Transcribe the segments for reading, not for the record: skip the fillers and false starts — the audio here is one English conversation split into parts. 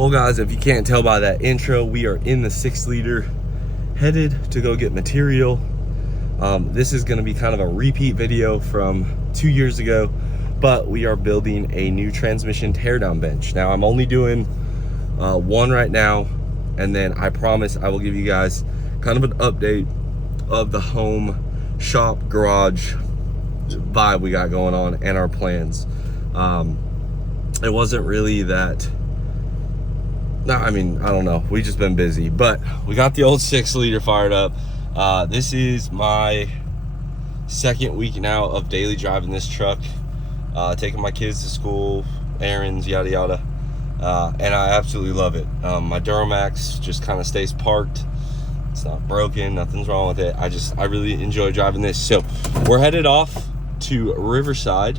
Well guys, if you can't tell by that intro, we are in the 6-liter, headed to go get material. This is gonna be kind of a repeat video from 2 years ago, but we are building a new transmission teardown bench. Now I'm only doing one right now, and then I promise I will give you guys kind of an update of the home shop garage vibe we got going on and our plans. It wasn't really that, I don't know, we just been busy, but we got the old 6-liter fired up. This is my second week now of daily driving this truck, taking my kids to school, errands, yada yada, and I absolutely love it. My Duramax just kind of stays parked. It's not broken, nothing's wrong with it. I really enjoy driving this. So we're headed off to Riverside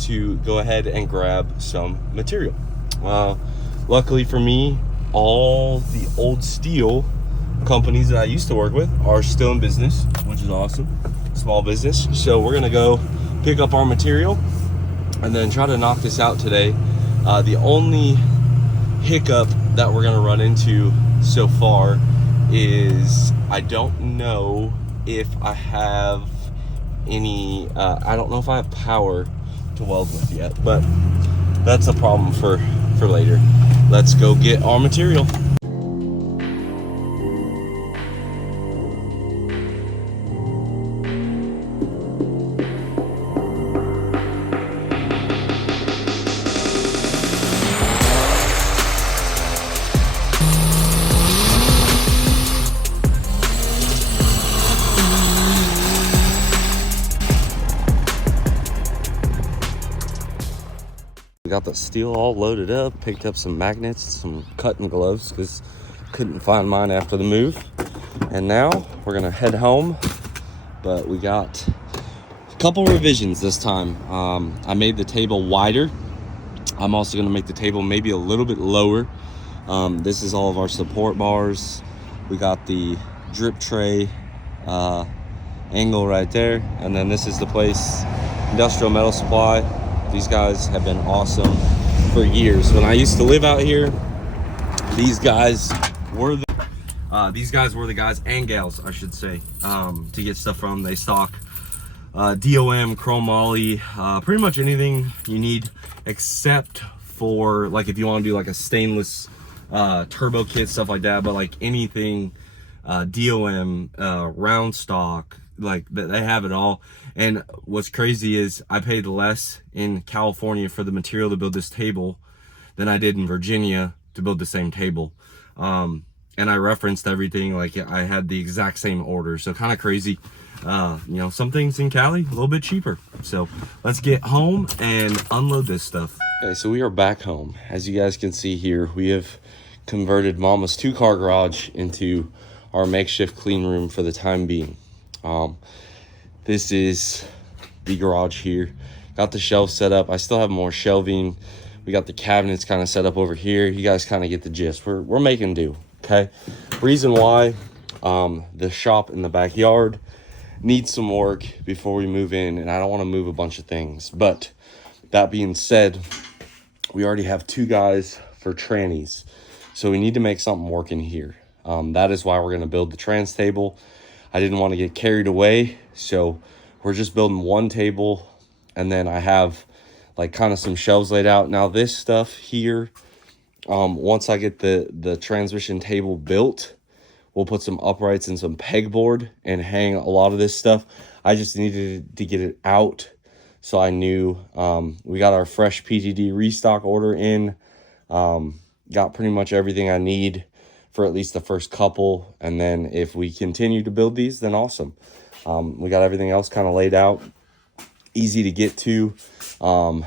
to go ahead and grab some material. Luckily for me, all the old steel companies that I used to work with are still in business, which is awesome. Small business. So we're gonna go pick up our material and then try to knock this out today. The only hiccup that we're gonna run into so far is I don't know if I have any, I don't know if I have power to weld with yet, but that's a problem for later. Let's go get our material. Got the steel all loaded up, picked up some magnets, some cutting gloves because couldn't find mine after the move, and now we're gonna head home. But we got a couple revisions this time. I made the table wider. I'm also gonna make the table maybe a little bit lower. This is all of our support bars. We got the drip tray angle right there, and then this is the place, Industrial Metal Supply. These guys have been awesome for years. When I used to live out here, these guys were the guys and gals, I should say, to get stuff from. They stock DOM, chromoly, pretty much anything you need except for, like, if you want to do like a stainless turbo kit, stuff like that. But like anything DOM, round stock, like they have it all. And what's crazy is I paid less in California for the material to build this table than I did in Virginia to build the same table. And I referenced everything, like I had the exact same order. So kind of crazy. You know, some things in Cali a little bit cheaper. So let's get home and unload this stuff. Okay, so we are back home. As you guys can see here, we have converted Mama's 2-car garage into our makeshift clean room for the time being. This is the garage here. Got the shelf set up. I still have more shelving. We got the cabinets kind of set up over here. You guys kind of get the gist. We're making do, okay? Reason why, the shop in the backyard needs some work before we move in, and I don't want to move a bunch of things. But that being said, we already have 2 guys for trannies, so we need to make something work in here. That is why we're going to build the trans table. I didn't want to get carried away, so we're just building one table, and then I have like kind of some shelves laid out. Now this stuff here, once I get the transmission table built, we'll put some uprights and some pegboard and hang a lot of this stuff. I just needed to get it out, so I knew. We got our fresh PTD restock order in, got pretty much everything I need for at least the first couple, and then if we continue to build these, then awesome. We got everything else kind of laid out, easy to get to. A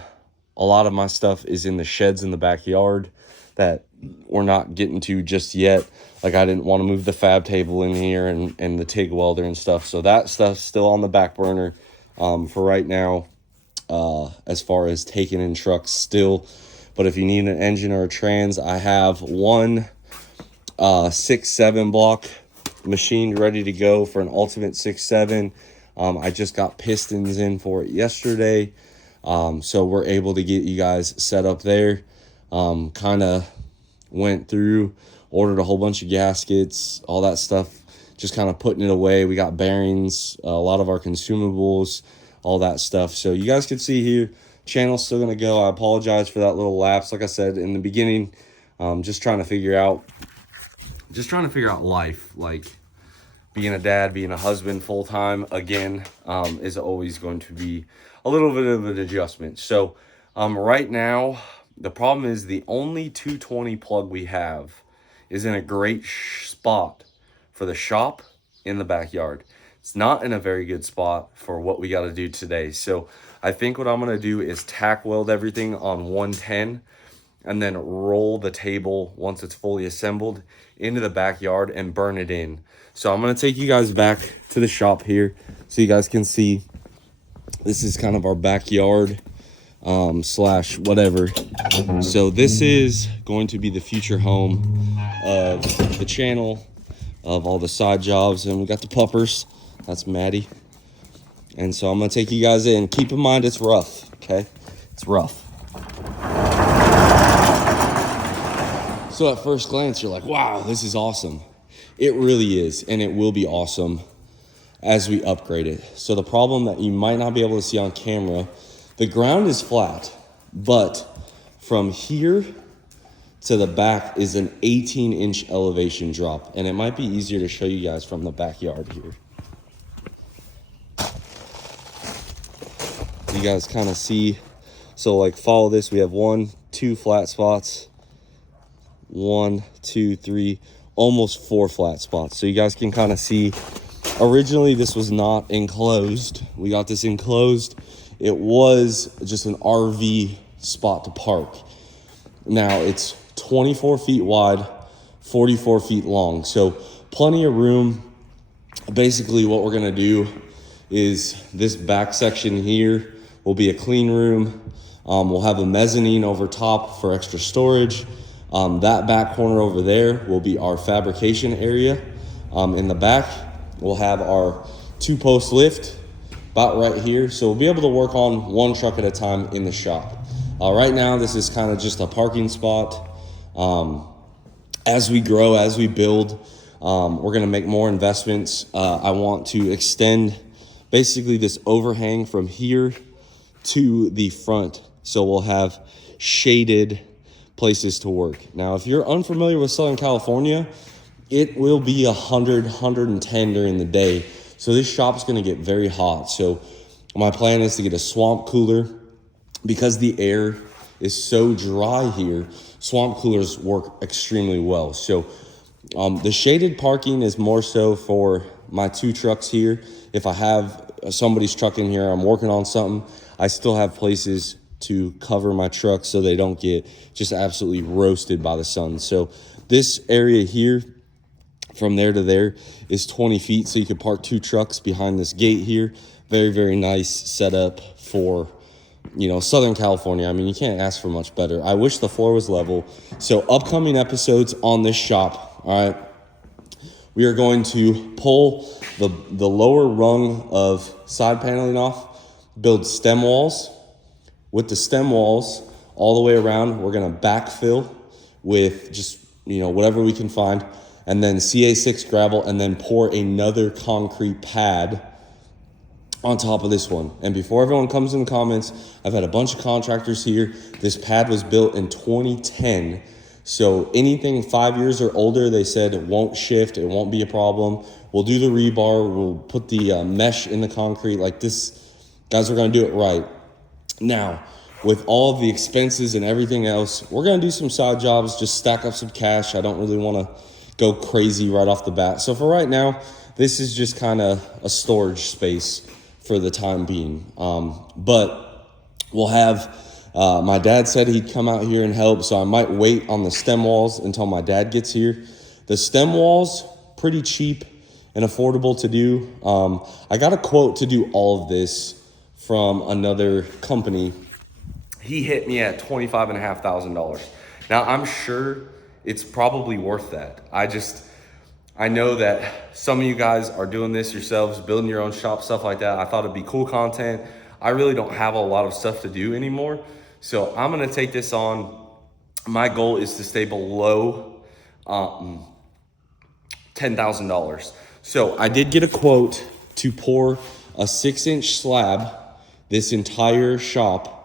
lot of my stuff is in the sheds in the backyard that we're not getting to just yet. Like I didn't want to move the fab table in here and the TIG welder and stuff, so that stuff's still on the back burner for right now, as far as taking in trucks still. But if you need an engine or a trans, I have one 6.7 block machined, ready to go for an ultimate 6.7. I just got pistons in for it yesterday, so we're able to get you guys set up there. Kind of went through, ordered a whole bunch of gaskets, all that stuff, just kind of putting it away. We got bearings, a lot of our consumables, all that stuff. So you guys can see here, channel's still gonna go. I apologize for that little lapse. Like I said in the beginning, just trying to figure out life, like being a dad, being a husband full-time again, is always going to be a little bit of an adjustment. So right now, the problem is the only 220 plug we have is in a great spot for the shop in the backyard. It's not in a very good spot for what we got to do today. So I think what I'm going to do is tack weld everything on 110 and then roll the table once it's fully assembled into the backyard and burn it in. So I'm going to take you guys back to the shop here so you guys can see. This is kind of our backyard slash whatever. So this is going to be the future home of the channel, of all the side jobs, and we got the puppers. That's Maddie. And so I'm gonna take you guys in. Keep in mind it's rough, okay? It's rough. So at first glance, you're like, wow, this is awesome. It really is, and it will be awesome as we upgrade it. So the problem that you might not be able to see on camera, the ground is flat, but from here to the back is an 18-inch elevation drop, and it might be easier to show you guys from the backyard here. You guys kind of see, so like follow this, we have 1, 2 flat spots, 1, 2, 3, almost 4 flat spots. So you guys can kind of see, originally this was not enclosed. We got this enclosed. It was just an RV spot to park. Now it's 24 feet wide, 44 feet long. So plenty of room. Basically what we're gonna do is this back section here will be a clean room. We'll have a mezzanine over top for extra storage. That back corner over there will be our fabrication area. In the back, we'll have our 2-post lift about right here. So we'll be able to work on 1 truck at a time in the shop. Right now, this is kind of just a parking spot. As we grow, as we build, we're gonna make more investments. I want to extend basically this overhang from here to the front. So we'll have shaded places to work. Now, if you're unfamiliar with Southern California, it will be 100, 110 during the day. So this shop's gonna get very hot. So my plan is to get a swamp cooler. Because the air is so dry here, swamp coolers work extremely well. So the shaded parking is more so for my 2 trucks here. If I have somebody's truck in here, I'm working on something, I still have places to cover my truck so they don't get just absolutely roasted by the sun. So this area here, from there to there, is 20 feet. So you can park 2 trucks behind this gate here. Very, very nice setup for, you know, Southern California. I mean, you can't ask for much better. I wish the floor was level. So upcoming episodes on this shop, all right, we are going to pull the lower rung of side paneling off, build stem walls. With the stem walls all the way around, we're gonna backfill with just, you know, whatever we can find, and then CA6 gravel, and then pour another concrete pad on top of this one. And before everyone comes in the comments, I've had a bunch of contractors here. This pad was built in 2010. So anything 5 years or older, they said it won't shift, it won't be a problem. We'll do the rebar, we'll put the mesh in the concrete like this. Guys, we're gonna do it right. Now, with all of the expenses and everything else, we're gonna do some side jobs, just stack up some cash. I don't really wanna go crazy right off the bat. So for right now, this is just kind of a storage space for the time being. But we'll have, my dad said he'd come out here and help, so I might wait on the stem walls until my dad gets here. The stem walls, pretty cheap and affordable to do. I got a quote to do all of this from another company. He hit me at $25,500. Now, I'm sure it's probably worth that. I know that some of you guys are doing this yourselves, building your own shop, stuff like that. I thought it'd be cool content. I really don't have a lot of stuff to do anymore. So I'm gonna take this on my goal is to stay below $10,000. So I did get a quote to pour a 6-inch slab. This entire shop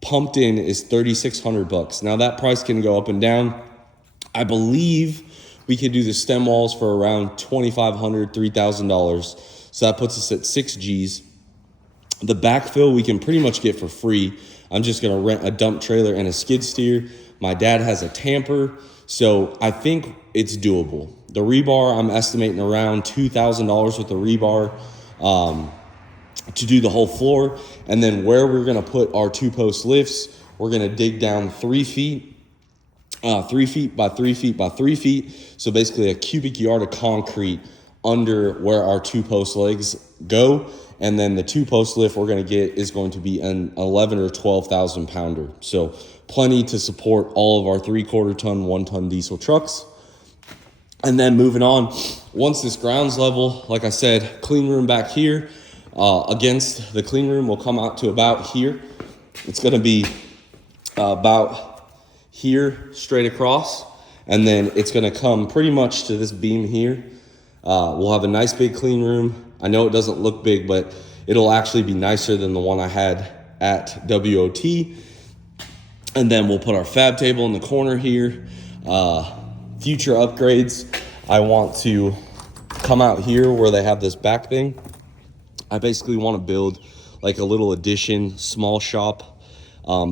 pumped in is $3,600. Now that price can go up and down. I believe we could do the stem walls for around $2,500, $3,000. So that puts us at 6 G's. The backfill we can pretty much get for free. I'm just gonna rent a dump trailer and a skid steer. My dad has a tamper, so I think it's doable. The rebar, I'm estimating around $2,000 with the rebar to do the whole floor. And then where we're gonna put our 2-post lifts, we're gonna dig down 3 feet, 3 feet by 3 feet by 3 feet. So basically a cubic yard of concrete under where our 2-post legs go. And then the 2-post lift we're gonna get is going to be an 11 or 12,000 pounder. So plenty to support all of our 3/4 ton, 1 ton diesel trucks. And then moving on, once this ground's level, like I said, clean room back here, against the clean room will come out to about here. It's gonna be about here straight across. And then it's gonna come pretty much to this beam here. We'll have a nice big clean room. I know it doesn't look big, but it'll actually be nicer than the one I had at WOT. And then we'll put our fab table in the corner here. Future upgrades, I want to come out here where they have this back thing. I basically want to build like a little addition, small shop.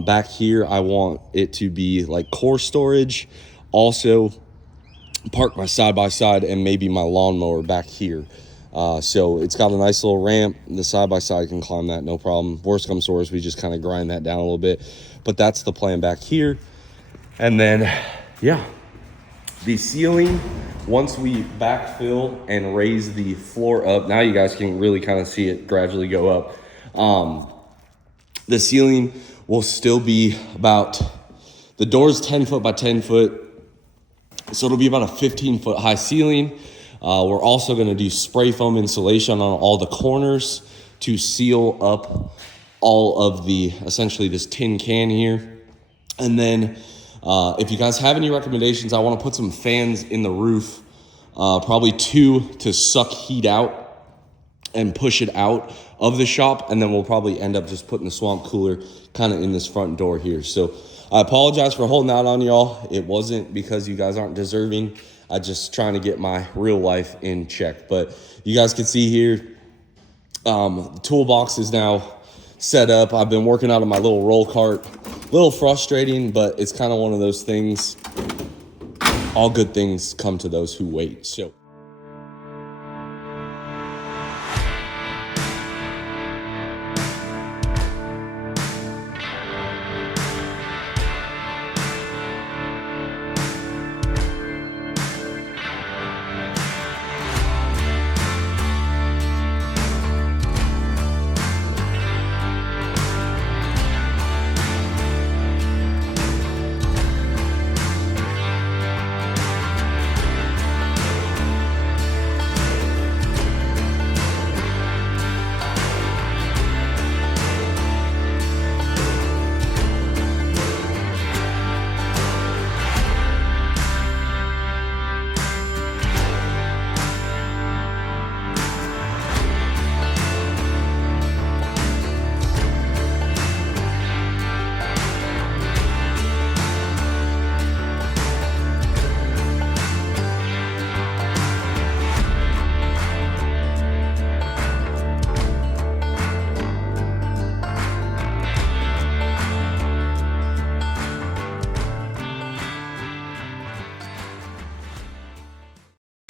Back here, I want it to be like core storage. Also, park my side-by-side and maybe my lawnmower back here. So it's got a nice little ramp. The side-by-side can climb that, no problem. Worst comes to worst, we just kind of grind that down a little bit. But that's the plan back here. And then, yeah, the ceiling, once we backfill and raise the floor up, now you guys can really kind of see it gradually go up. The ceiling will still be about, the door's 10 foot by 10 foot. So it'll be about a 15-foot high ceiling. We're also gonna do spray foam insulation on all the corners to seal up all of the, essentially this tin can here. And then if you guys have any recommendations, I wanna put some fans in the roof, probably 2 to suck heat out and push it out of the shop. And then we'll probably end up just putting the swamp cooler kind of in this front door here. So I apologize for holding out on y'all. It wasn't because you guys aren't deserving. I just trying to get my real life in check. But you guys can see here, the toolbox is now set up. I've been working out of my little roll cart. A little frustrating, but it's kind of one of those things. All good things come to those who wait. So.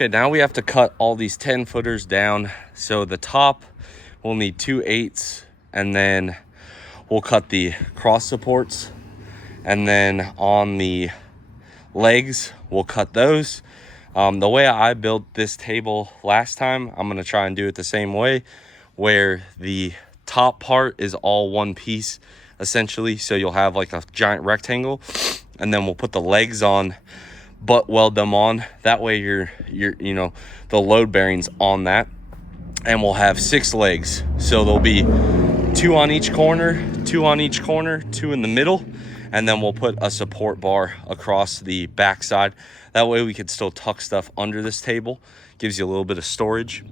Okay, now we have to cut all these 10 footers down. So the top, we'll need 2 8s, and then we'll cut the cross supports. And then on the legs, we'll cut those. The way I built this table last time, I'm gonna try and do it the same way, where the top part is all one piece, essentially. So you'll have like a giant rectangle, and then we'll put the legs on, butt weld them on. That way you're you know, the load bearings on that. And we'll have 6 legs. So there'll be 2 on each corner, 2 on each corner, 2 in the middle, and then we'll put a support bar across the back side. That way we can still tuck stuff under this table. Gives you a little bit of storage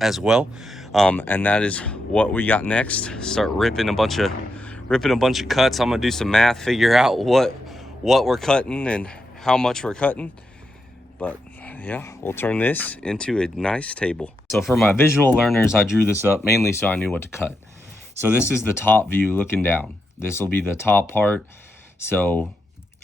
as well. And that is what we got next. Start ripping a bunch of cuts. I'm gonna do some math, figure out what we're cutting and how much we're cutting. But yeah, we'll turn this into a nice table. So for my visual learners, I drew this up mainly so I knew what to cut. So this is the top view looking down. This will be the top part. So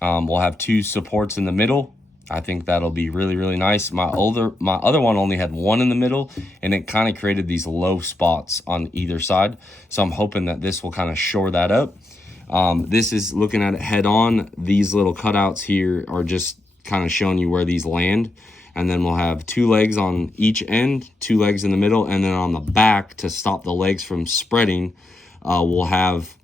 we'll have 2 supports in the middle. I think that'll be really, really nice. My other one only had 1 in the middle, and it kind of created these low spots on either side. So I'm hoping that this will kind of shore that up. This is looking at it head on. These little cutouts here are just kind of showing you where these land. And then we'll have 2 legs on each end, 2 legs in the middle, and then on the back to stop the legs from spreading, we'll have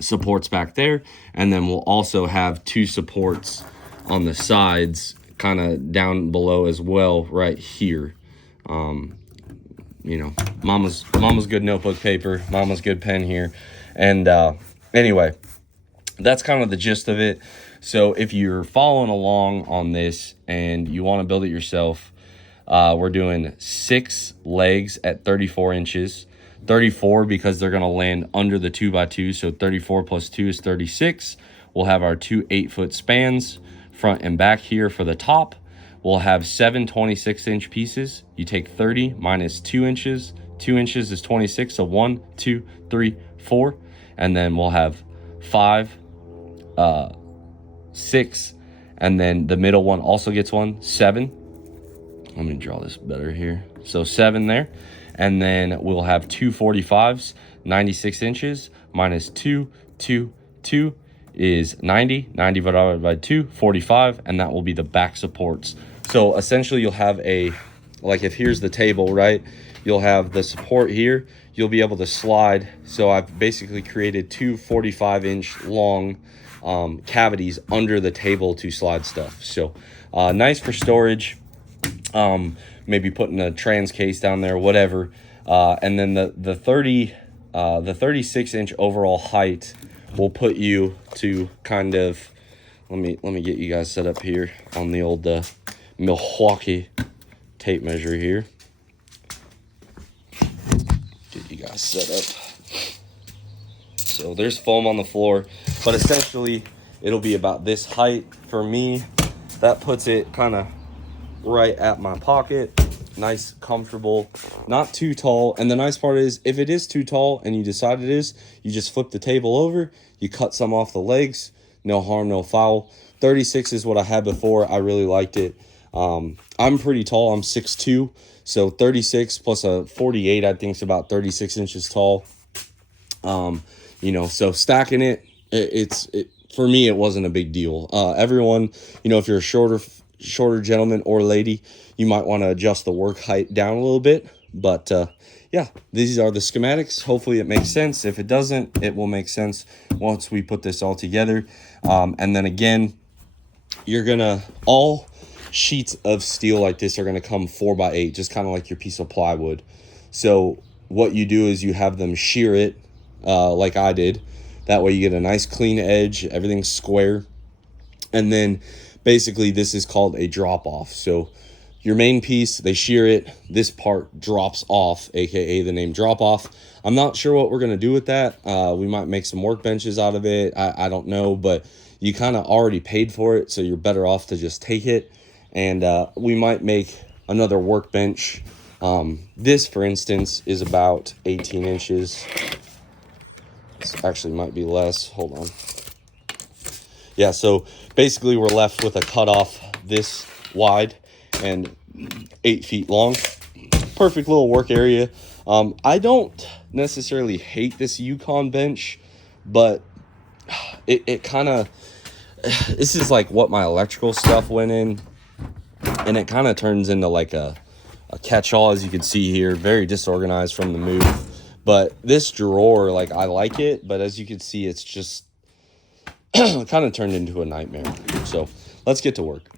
supports back there. And then we'll also have 2 supports on the sides, kind of down below as well, right here. You know, mama's good notebook paper, mama's good pen here. And anyway, that's kind of the gist of it. So if you're following along on this and you want to build it yourself, we're doing 6 legs at 34 inches. 34 because they're going to land under the 2x2. So 34 plus 2 is 36. We'll have our 2 8-foot spans, front and back here for the top. We'll have 7 26-inch pieces. You take 30 minus 2 inches. 2 inches is 26. So 1, 2, 3, 4. And then we'll have 5, 6, and then the middle one also gets 1, 7. Let me draw this better here. So 7 there. And then we'll have 2 45s, 96 inches, minus 2, 2, 2 is 90. 90 divided by 2, 45, and that will be the back supports. So essentially you'll have a, like if here's the table, right? You'll have the support here. You'll be able to slide. So I've basically created 2 45-inch long cavities under the table to slide stuff. So nice for storage. Maybe putting a trans case down there, whatever. And then the 36-inch overall height will put you to kind of, let me get you guys set up here on the old Milwaukee tape measure here. Get you guys set up. So there's foam on the floor, but essentially it'll be about this height for me. That puts it kind of right at my pocket. Nice, comfortable, not too tall. And the nice part is if it is too tall and you decide it is, you just flip the table over, you cut some off the legs, no harm, no foul. 36 is what I had before. I really liked it. I'm pretty tall. I'm 6'2", so 36 plus a 48, I think is about 36 inches tall. You know, so stacking it, for me, it wasn't a big deal. Everyone, you know, if you're a shorter gentleman or lady, you might want to adjust the work height down a little bit. But yeah, these are the schematics. Hopefully it makes sense. If it doesn't, it will make sense once we put this all together. And then again, you're gonna, all sheets of steel like this are gonna come 4x8, just kind of like your piece of plywood. So what you do is you have them shear it like I did. That way you get a nice clean edge, everything's square. And then basically this is called a drop off. So your main piece, they shear it, this part drops off, aka the name drop off. I'm not sure what we're gonna do with that. We might make some workbenches out of it. I don't know, but you kind of already paid for it, so you're better off to just take it. And we might make another workbench. This, for instance, is about 18 inches. This actually might be less. Hold on. Yeah, so basically we're left with a cutoff this wide and 8 feet long. Perfect little work area. I don't necessarily hate this Yukon bench, but it kind of, this is like what my electrical stuff went in, and it kind of turns into like a catch-all, as you can see here. Very disorganized from the move. But this drawer, like, I like it, but as you can see, it's just kind of turned into a nightmare. So let's get to work.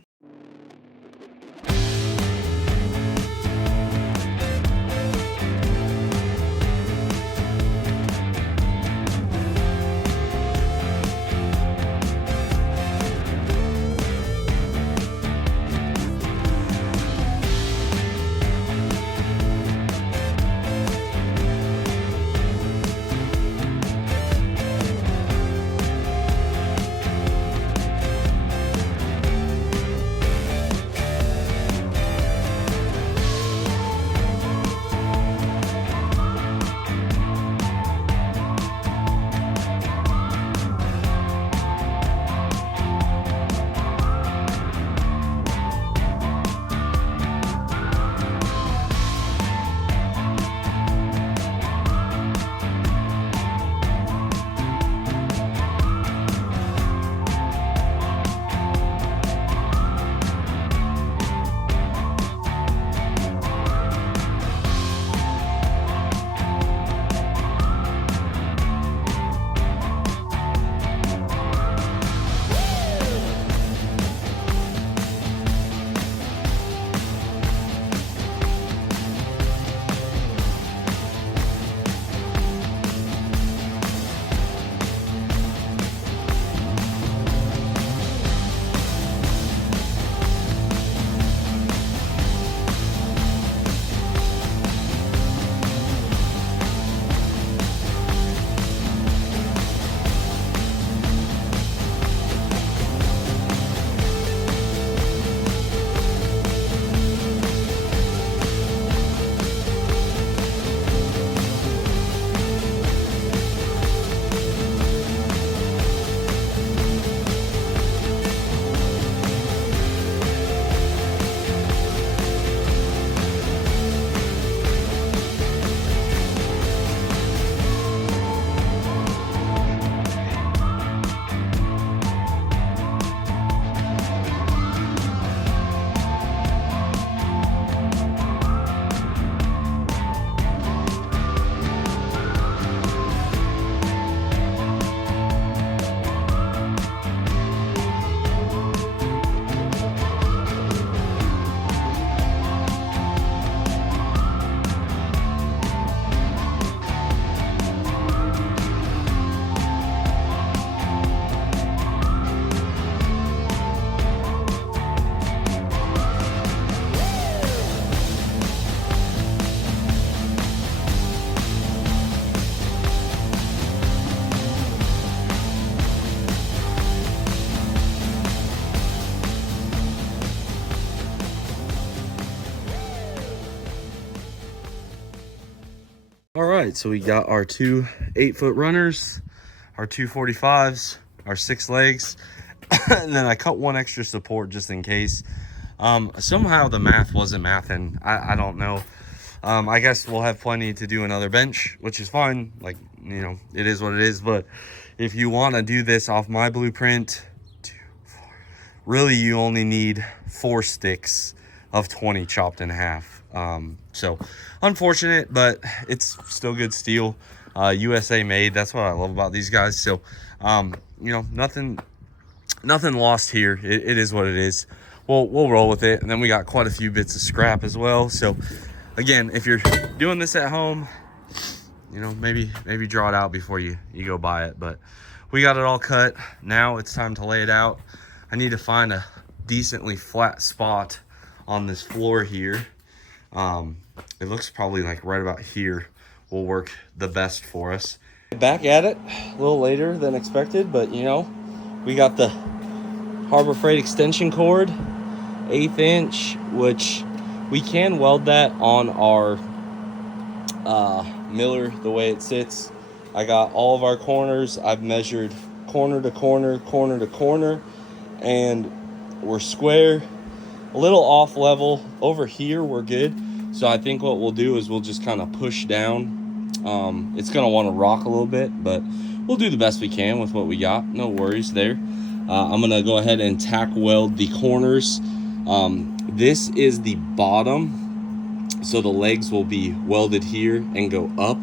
All right, so we got our two 8-foot runners, our two 45s, our 6 legs, and then I cut one extra support just in case. Somehow the math wasn't mathing. I don't know. I guess we'll have plenty to do another bench, which is fine. Like, you know, it is what it is. But if you want to do this off my blueprint, 2, 4, really you only need 4 sticks of 20 chopped in half. So unfortunate, but it's still good steel, USA made. That's what I love about these guys. So you know, nothing lost here. It is what it is. We'll roll with it. And then we got quite a few bits of scrap as well. So again, if you're doing this at home, you know, maybe draw it out before you go buy it. But we got it all cut. Now it's time to lay it out. I need to find a decently flat spot on this floor here. It looks probably like right about here will work the best for us. Back at it a little later than expected, but you know, we got the Harbor Freight extension cord, 1/8 inch, which we can weld that on our miller the way it sits. I got all of our corners. I've measured corner to corner, corner to corner, and we're square. A little off level over here, we're good. So I think what we'll do is we'll just kind of push down. It's gonna want to rock a little bit, but we'll do the best we can with what we got. No worries there. I'm gonna go ahead and tack weld the corners. This is the bottom, so the legs will be welded here and go up.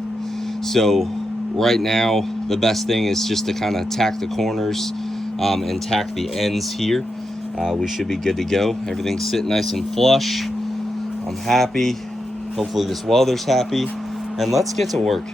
So right now the best thing is just to kind of tack the corners and tack the ends here. We should be good to go. Everything's sitting nice and flush. I'm happy. Hopefully this welder's happy. And let's get to work.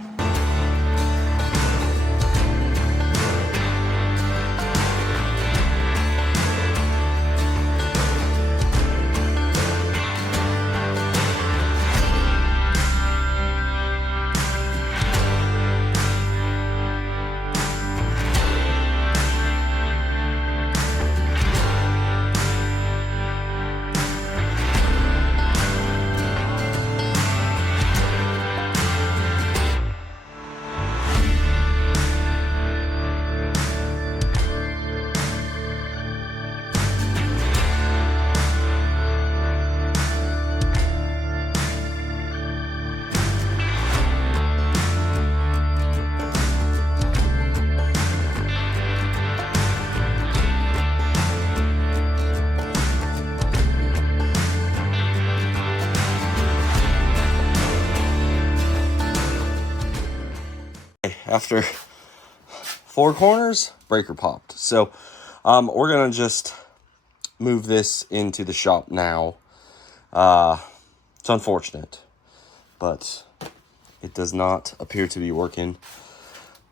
After 4 corners, breaker popped. So we're gonna just move this into the shop now. It's unfortunate, but it does not appear to be working.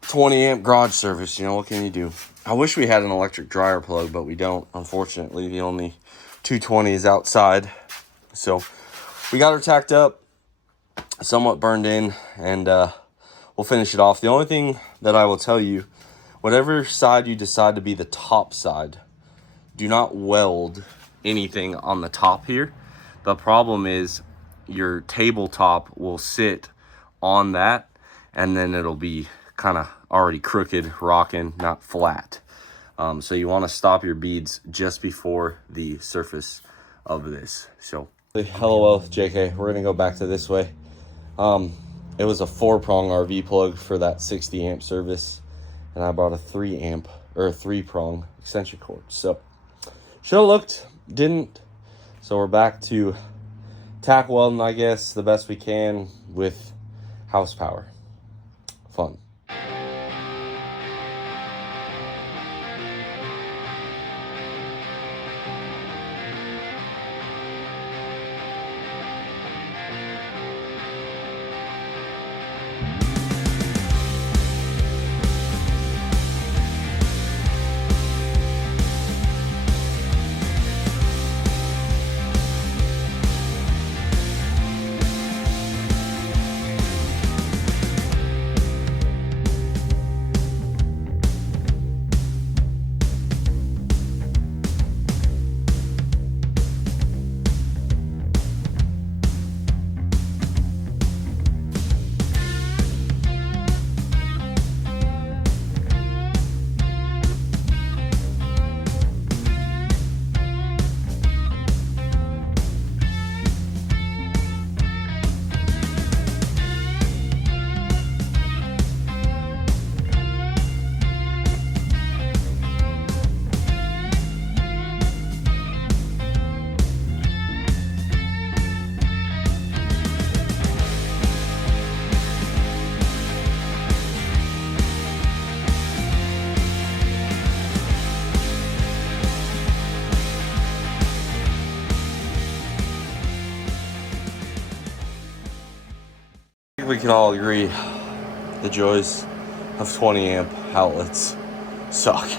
20 amp garage service, you know, what can you do? I wish we had an electric dryer plug, but we don't. Unfortunately, the only 220 is outside. So we got her tacked up, somewhat burned in, and we'll finish it off. The only thing that I will tell you, whatever side you decide to be the top side, do not weld anything on the top here. The problem is your tabletop will sit on that, and then it'll be kind of already crooked, rocking, not flat. So you want to stop your beads just before the surface of this. So LOL, JK, we're gonna go back to this way. It was a 4-prong RV plug for that 60 amp service, and I bought a 3-prong extension cord. So should have looked, didn't. So we're back to tack welding, I guess, the best we can with house power. Fun. we can all agree the joys of 20 amp outlets suck.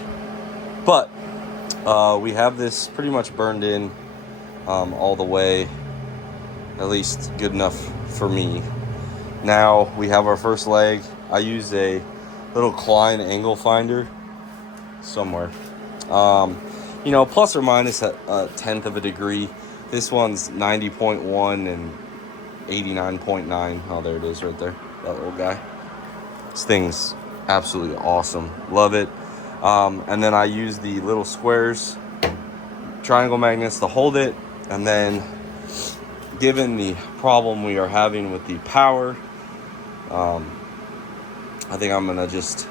But we have this pretty much burned in all the way, at least good enough for me. Now we have our first leg. I use a little Klein angle finder somewhere. You know, plus or minus a tenth of a degree. This one's 90.1 and 89.9. Oh, there it is right there. That little guy. This thing's absolutely awesome. Love it. And then I use the little squares, triangle magnets to hold it. And then, given the problem we are having with the power, I think I'm gonna just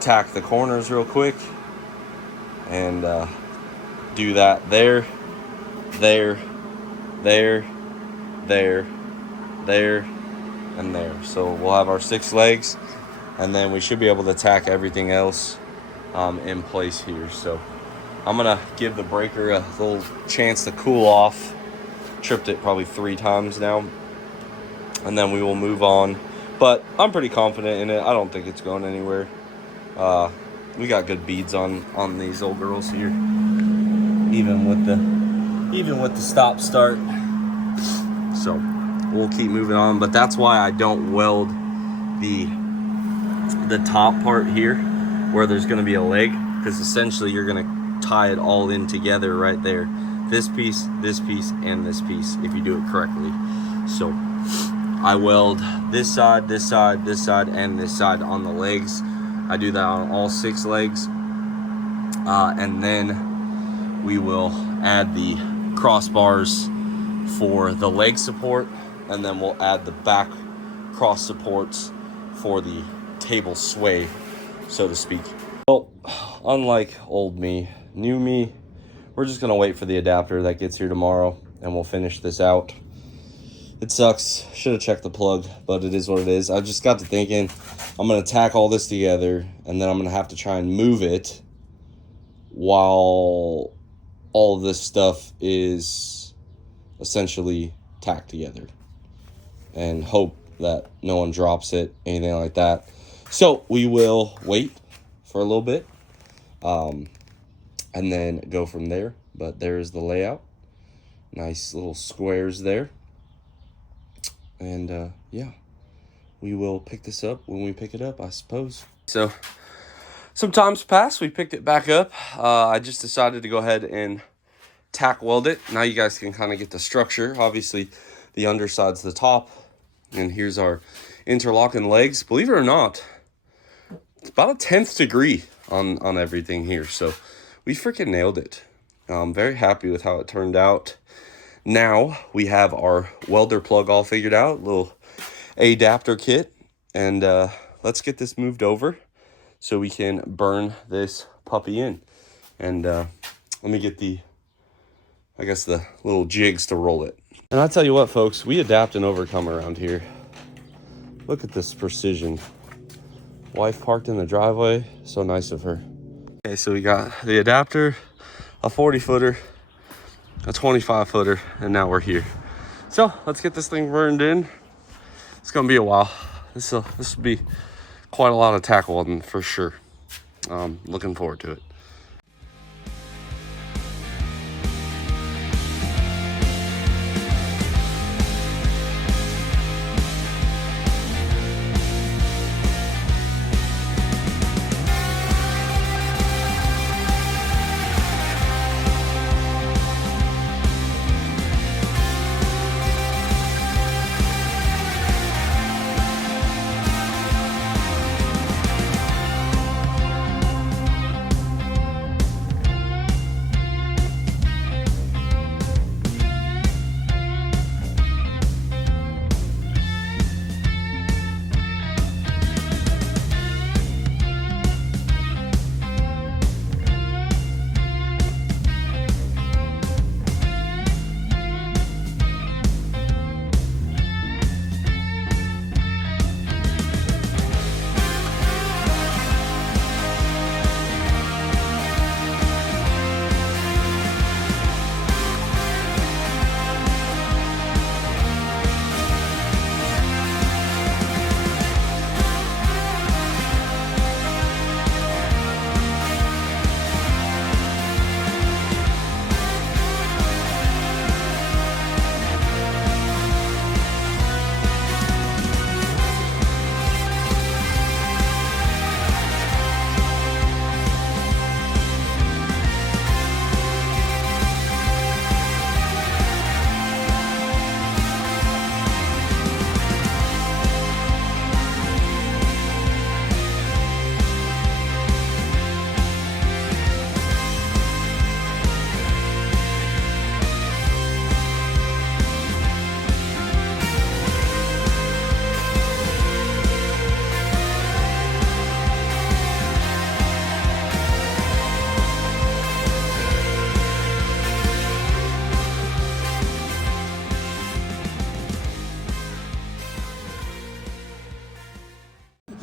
tack the corners real quick and do that there, there, there, there, there, and there. So we'll have our 6 legs, and then we should be able to tack everything else in place here. So I'm gonna give the breaker a little chance to cool off. Tripped it probably 3 times now, and then we will move on. But I'm pretty confident in it. I don't think it's going anywhere. We got good beads on these old girls here, even with the stop start. So we'll keep moving on. But that's why I don't weld the top part here, where there's going to be a leg, because essentially you're going to tie it all in together right there. This piece, and this piece, if you do it correctly. So I weld this side, this side, this side, and this side on the legs. I do that on all 6 legs. And then we will add the crossbars for the leg support, and then we'll add the back cross supports for the table sway, so to speak. Well, unlike old me, new me, we're just gonna wait for the adapter that gets here tomorrow, and we'll finish this out. It sucks. Should have checked the plug, but it is what it is. I just got to thinking, I'm going to tack all this together, and then I'm going to have to try and move it while all of this stuff is essentially tacked together, and hope that no one drops it, anything like that. So we will wait for a little bit and then go from there. But there's the layout. Nice little squares there. And yeah, we will pick this up when we pick it up, I suppose. So some time's passed. We picked it back up. I just decided to go ahead and tack weld it. Now you guys can kind of get the structure. Obviously, the underside's the top. And here's our interlocking legs. Believe it or not, it's about a 10th degree on everything here. So we freaking nailed it. I'm very happy with how it turned out. Now we have our welder plug all figured out, little adapter kit, and let's get this moved over so we can burn this puppy in. And let me get the little jigs to roll it. And I tell you what, folks, we adapt and overcome around here. Look at this precision. Wife parked in the driveway, so nice of her. Okay, so we got the adapter, a 40-footer, a 25-footer, and now we're here. So let's get this thing burned in. It's gonna be a while. This will be quite a lot of tack welding for sure. Looking forward to it.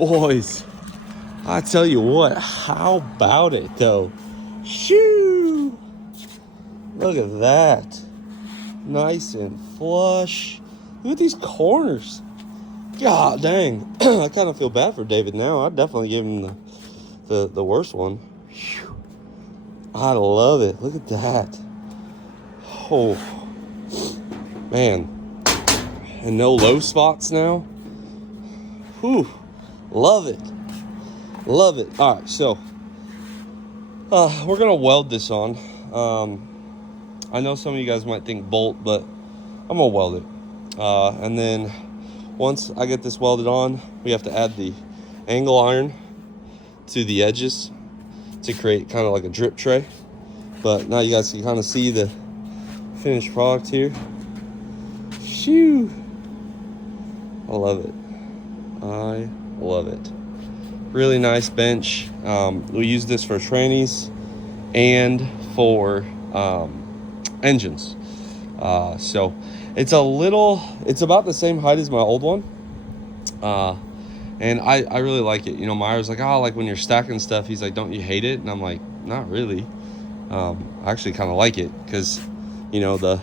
boys, I tell you what, how about it though? Shoo! Look at that. Nice and flush. Look at these corners. God dang. I kind of feel bad for David now. I definitely gave him the worst one. Whew. I love it. Look at that. Oh, man. And no low spots now. Whew. Love it. Love it. All right, so we're going to weld this on. I know some of you guys might think bolt, but I'm going to weld it. And then once I get this welded on, we have to add the angle iron to the edges to create kind of like a drip tray. But now you guys can kind of see the finished product here. Shoo! I love it. I love it. Really nice bench. We use this for trannies and for engines. So it's about the same height as my old one. And I really like it. You know, Meyer's like, oh, like when you're stacking stuff, he's like, don't you hate it? And I'm like, not really. I actually kind of like it because, you know, the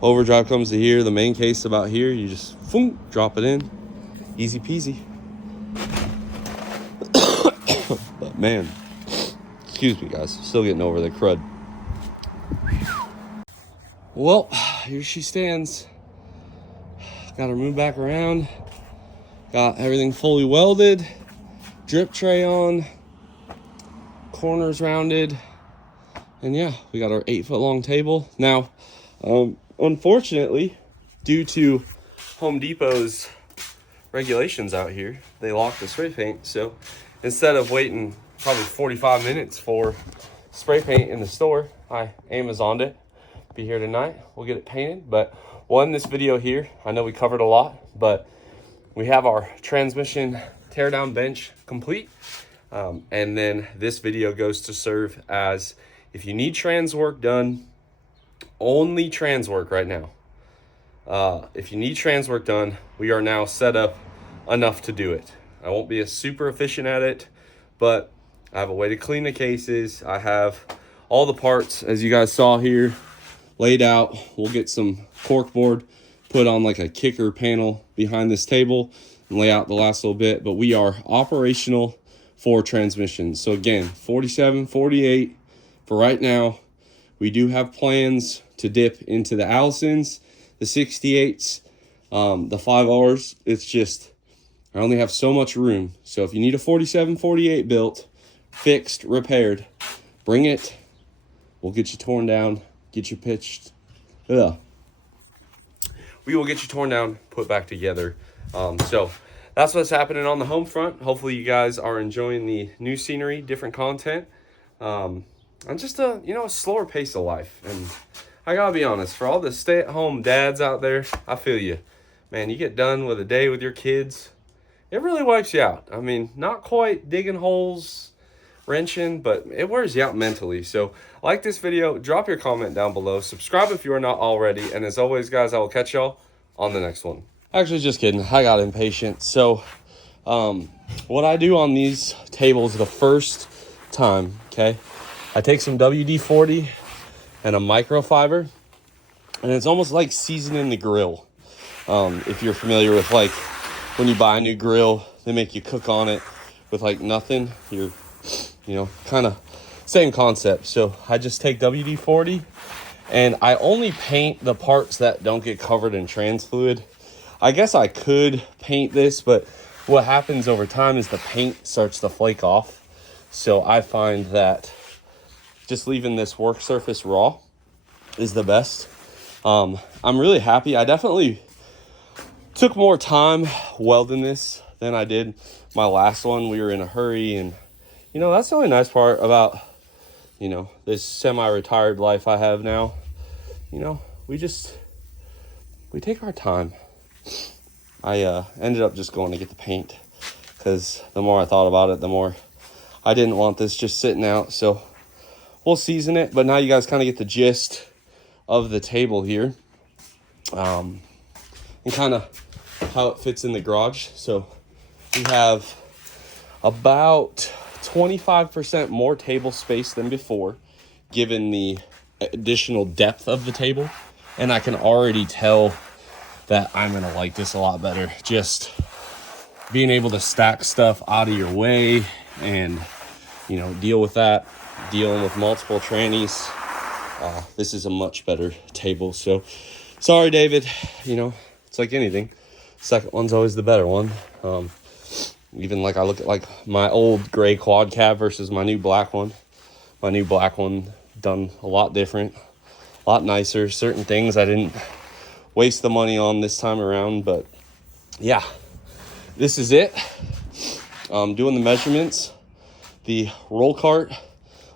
overdrive comes to here, the main case about here, you just boom, drop it in. Easy peasy. But man, excuse me guys, still getting over the crud. Well, here she stands. Got her moved back around. Got everything fully welded. Drip tray on. Corners rounded. And yeah, we got our 8-foot long table. Now, unfortunately, due to Home Depot's regulations out here, they locked the spray paint. So instead of waiting probably 45 minutes for spray paint in the store, I Amazoned it. Be here tonight. We'll get it painted. But we'll end this video here. I know we covered a lot, but we have our transmission teardown bench complete. And then this video goes to serve as, if you need trans work done, only trans work right now. If you need trans work done, we are now set up enough to do it. I won't be as super efficient at it, but I have a way to clean the cases. I have all the parts, as you guys saw here, laid out. We'll get some cork board put on like a kicker panel behind this table and lay out the last little bit, but we are operational for transmissions. So again, 47, 48 for right now. We do have plans to dip into the Allisons, the 68s, the 5Rs. It's just, I only have so much room. So if you need a 47, 48 built, fixed, repaired, bring it. We'll get you torn down, get you pitched. We will get you torn down, put back together. So that's what's happening on the home front. Hopefully you guys are enjoying the new scenery, different content, and just a slower pace of life. And I gotta be honest, for all the stay-at-home dads out there, I feel you, man. You get done with a day with your kids, it really wipes you out. I mean, not quite digging holes, wrenching, but it wears you out mentally. So like this video, drop your comment down below, subscribe if you are not already, and as always guys, I will catch y'all on the next one. Actually, just kidding, I got impatient. So what I do on these tables the first time, okay, I take some WD-40 and a microfiber, and it's almost like seasoning the grill. If you're familiar with, like, when you buy a new grill, they make you cook on it with like nothing. You're, kind of same concept. So I just take WD-40 and I only paint the parts that don't get covered in trans fluid. I guess I could paint this, but what happens over time is the paint starts to flake off. So I find that just leaving this work surface raw is the best. I'm really happy. I definitely took more time welding this than I did my last one. We were in a hurry, and that's the only nice part about this semi-retired life I have now. We take our time. I ended up just going to get the paint because the more I thought about it, the more I didn't want this just sitting out. So we'll season it, but now you guys kind of get the gist of the table here, and kind of how it fits in the garage. So we have about 25% more table space than before, given the additional depth of the table. And I can already tell that I'm gonna like this a lot better. Just being able to stack stuff out of your way and, you know, dealing with multiple trannies. This is a much better table. So sorry, David, you know, it's like anything. Second one's always the better one. Even like I look at like my old gray quad cab versus my new black one. My new black one done a lot different, a lot nicer. Certain things I didn't waste the money on this time around, but yeah, this is it. Doing the measurements. The roll cart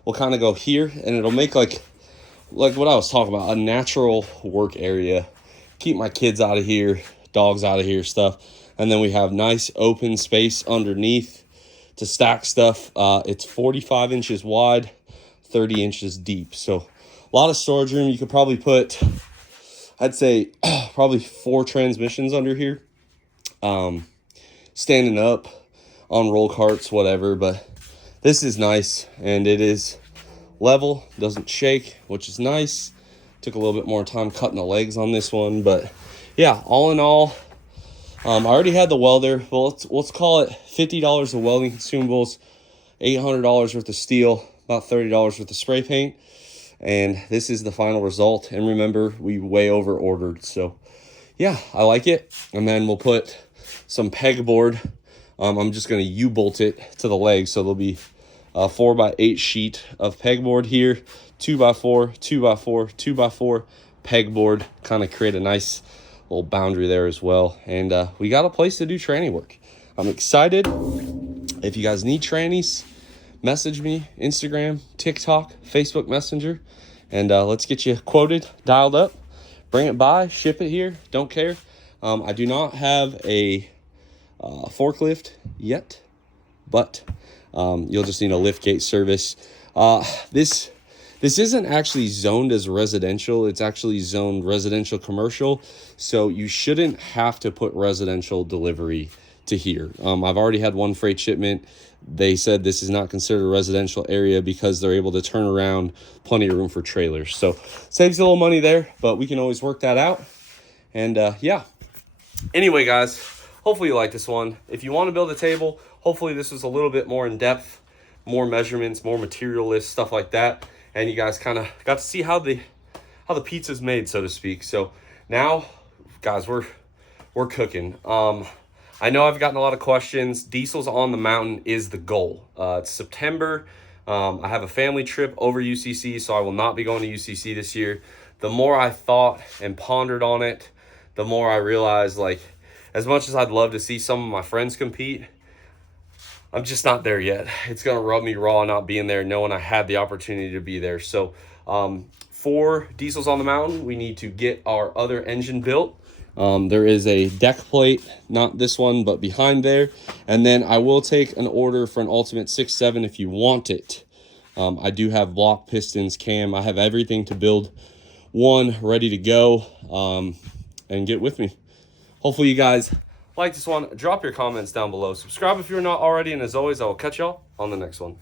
will kind of go here, and it'll make like what I was talking about, a natural work area. Keep my kids out of here, dogs out of here, stuff. And then we have nice open space underneath to stack stuff. It's 45 inches wide, 30 inches deep. So a lot of storage room. You could probably put, I'd say, probably 4 transmissions under here. Standing up on roll carts, whatever. But this is nice, and it is level, doesn't shake, which is nice. Took a little bit more time cutting the legs on this one. But yeah, all in all, I already had the welder. Well, let's call it $50 of welding consumables, $800 worth of steel, about $30 worth of spray paint. And this is the final result. And remember, we way over ordered. So yeah, I like it. And then we'll put some pegboard. I'm just going to U-bolt it to the legs. So there'll be a 4x8 sheet of pegboard here, 2x4, 2x4, 2x4 pegboard, kind of create a nice little boundary there as well. And we got a place to do tranny work. I'm excited. If you guys need trannies, message me, Instagram, TikTok, Facebook Messenger, and let's get you quoted, dialed up, bring it by, ship it here, don't care. I do not have a forklift yet, but you'll just need a lift gate service. This isn't actually zoned as residential. It's actually zoned residential commercial. So you shouldn't have to put residential delivery to here. I've already had one freight shipment. They said this is not considered a residential area because they're able to turn around, plenty of room for trailers. So saves a little money there, but we can always work that out. And yeah. Anyway, guys, hopefully you like this one. If you want to build a table, hopefully this was a little bit more in depth, more measurements, more material lists, stuff like that. And you guys kind of got to see how the pizza's made, so to speak. So now, guys, we're cooking. I know I've gotten a lot of questions. Diesels on the mountain is the goal. It's September. I have a family trip over UCC, so I will not be going to UCC this year. The more I thought and pondered on it, the more I realized, like, as much as I'd love to see some of my friends compete, I'm just not there yet. It's going to rub me raw not being there, knowing I had the opportunity to be there. So for Diesels on the Mountain, we need to get our other engine built. There is a deck plate, not this one, but behind there. And then I will take an order for an Ultimate 6.7 if you want it. I do have block pistons, cam. I have everything to build one ready to go, and get with me. Hopefully you guys like this one. Drop your comments down below. Subscribe if you're not already. And as always, I will catch y'all on the next one.